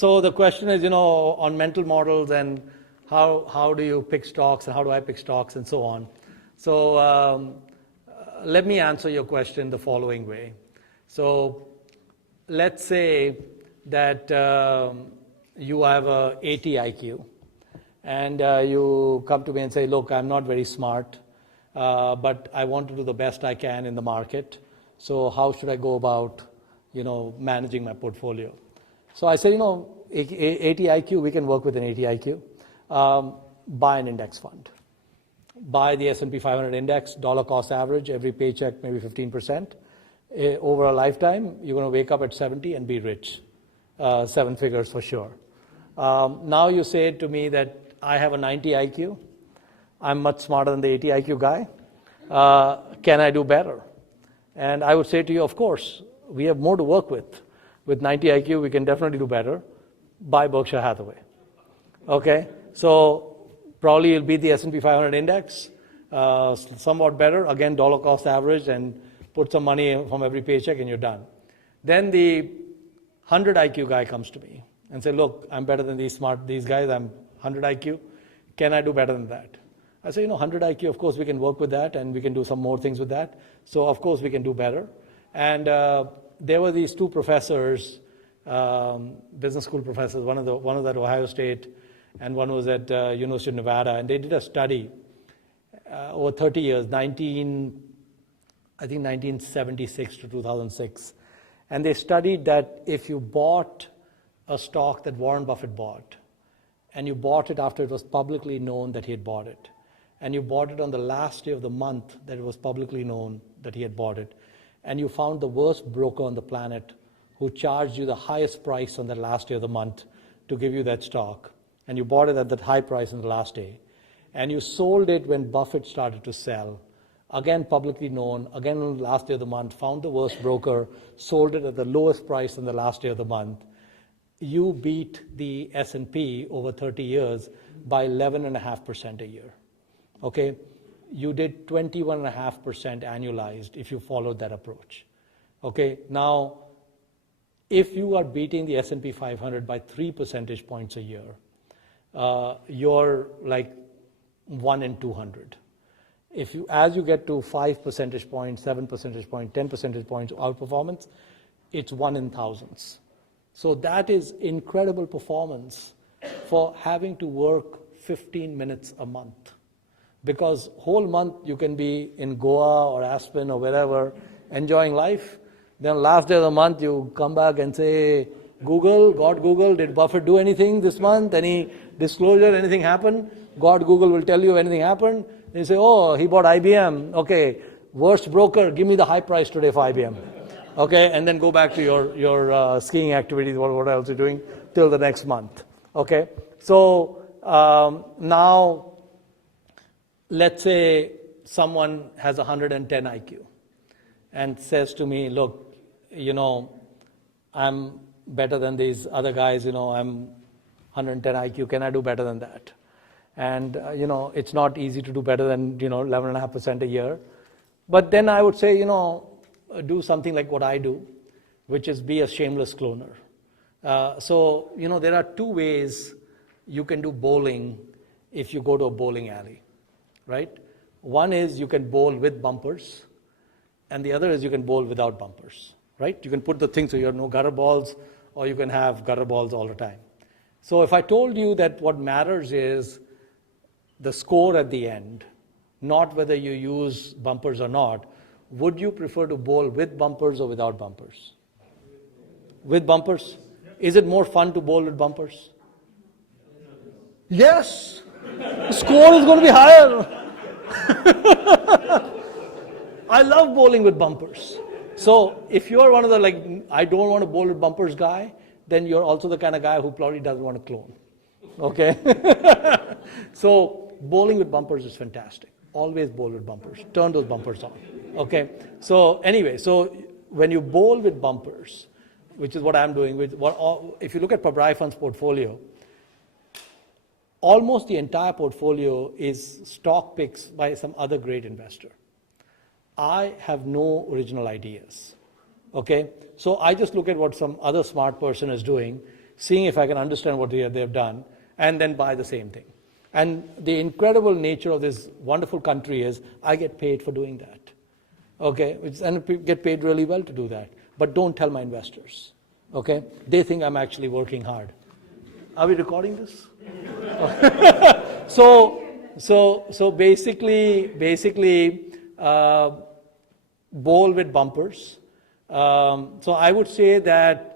So the question is, on mental models and how do you pick stocks and how do I pick stocks and so on. So let me answer your question the following way. So let's say that you have a 80 IQ and you come to me and say, look, I'm not very smart, but I want to do the best I can in the market. So how should I go about, managing my portfolio? So I said, 80 IQ, we can work with an 80 IQ. Buy an index fund. Buy the S&P 500 index, dollar cost average, every paycheck maybe 15%. Over a lifetime, you're going to wake up at 70 and be rich. 7 figures for sure. Now you say to me that I have a 90 IQ. I'm much smarter than the 80 IQ guy. Can I do better? And I would say to you, of course, we have more to work with. With 90 IQ, we can definitely do better. Buy Berkshire Hathaway. Okay? So probably you'll beat the S&P 500 index, somewhat better. Again, dollar cost average, and put some money from every paycheck and you're done. Then the 100 IQ guy comes to me and say, look, I'm better than these guys. I'm 100 IQ. Can I do better than that? I say, 100 IQ, of course we can work with that and we can do some more things with that. So of course we can do better. And there were these two professors, business school professors, one was at Ohio State and one was at University of Nevada, and they did a study over 30 years, 1976 to 2006. And they studied that if you bought a stock that Warren Buffett bought, and you bought it after it was publicly known that he had bought it, and you bought it on the last day of the month that it was publicly known that he had bought it, and you found the worst broker on the planet who charged you the highest price on the last day of the month to give you that stock, and you bought it at that high price on the last day, and you sold it when Buffett started to sell, again publicly known, again on the last day of the month, found the worst broker, sold it at the lowest price on the last day of the month, you beat the S&P over 30 years by 11.5% a year. Okay? You did 21.5% annualized if you followed that approach. Okay? Now, if you are beating the S&P 500 by 3 percentage points a year, you're like 1 in 200. As you get to 5 percentage points, 7 percentage points, 10 percentage points outperformance, it's 1 in thousands. So that is incredible performance for having to work 15 minutes a month. Because whole month you can be in Goa or Aspen or wherever enjoying life. Then last day of the month you come back and say, Google, did Buffett do anything this month? Any disclosure, anything happen? Google will tell you if anything happened. Then you say, oh, he bought IBM. Okay, worst broker, give me the high price today for IBM. Okay, and then go back to your skiing activities, what else you're doing, till the next month. Okay, so now let's say someone has 110 IQ and says to me, look, I'm better than these other guys, I'm 110 IQ, can I do better than that? And, it's not easy to do better than, 11.5% a year. But then I would say, do something like what I do, which is be a shameless cloner. So, there are two ways you can do bowling if you go to a bowling alley, right? One is you can bowl with bumpers, and the other is you can bowl without bumpers, right? You can put the thing so you have no gutter balls, or you can have gutter balls all the time. So if I told you that what matters is the score at the end, not whether you use bumpers or not, would you prefer to bowl with bumpers or without bumpers? With bumpers? Is it more fun to bowl with bumpers? Yes! The score is going to be higher. I love bowling with bumpers. So if you're one of the I don't want to bowl with bumpers guy, then you're also the kind of guy who probably doesn't want to clone. Okay? So bowling with bumpers is fantastic. Always bowl with bumpers. Turn those bumpers on. Okay? So anyway, so when you bowl with bumpers, which is what I'm doing, if you look at Pabrai Fund's portfolio, almost the entire portfolio is stock picks by some other great investor. I have no original ideas. Okay? So I just look at what some other smart person is doing, seeing if I can understand what they've done, and then buy the same thing. And the incredible nature of this wonderful country is I get paid for doing that. Okay, and I get paid really well to do that. But don't tell my investors. Okay, they think I'm actually working hard. Are we recording this? So basically, bowl with bumpers. So I would say that,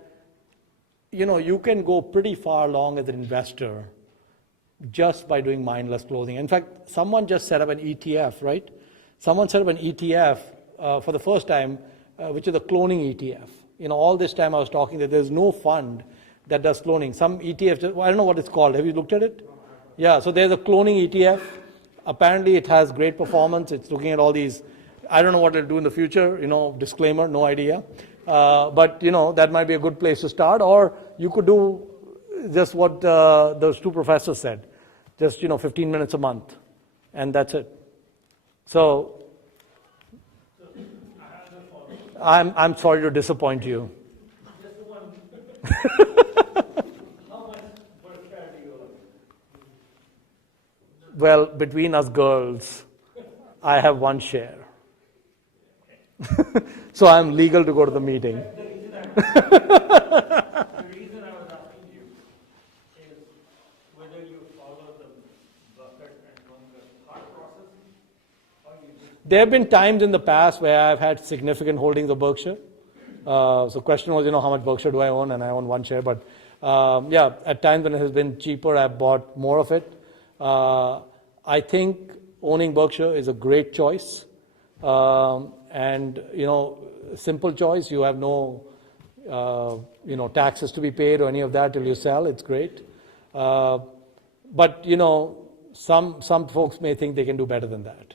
you can go pretty far along as an investor just by doing mindless clothing. In fact, someone just set up an ETF, right? Someone set up an ETF for the first time, which is a cloning ETF. All this time I was talking that there's no fund that does cloning. Some ETF, I don't know what it's called. Have you looked at it? Yeah, so there's a cloning ETF. Apparently it has great performance. It's looking at all these, I don't know what it'll do in the future, disclaimer, no idea. But, that might be a good place to start. Or you could do just what those two professors said. Just, 15 minutes a month. And that's it. So, I'm sorry to disappoint you. Just one. How much Berkshire do you own? Well, between us girls, I have one share. So I'm legal to go to the meeting. The reason I was asking you is whether you follow the Buffett and Munger thought process, or you just... There have been times in the past where I've had significant holdings of Berkshire. So the question was, how much Berkshire do I own? And I own one share. But at times when it has been cheaper, I've bought more of it. I think owning Berkshire is a great choice. And, simple choice. You have no, taxes to be paid or any of that till you sell. It's great. But, some folks may think they can do better than that.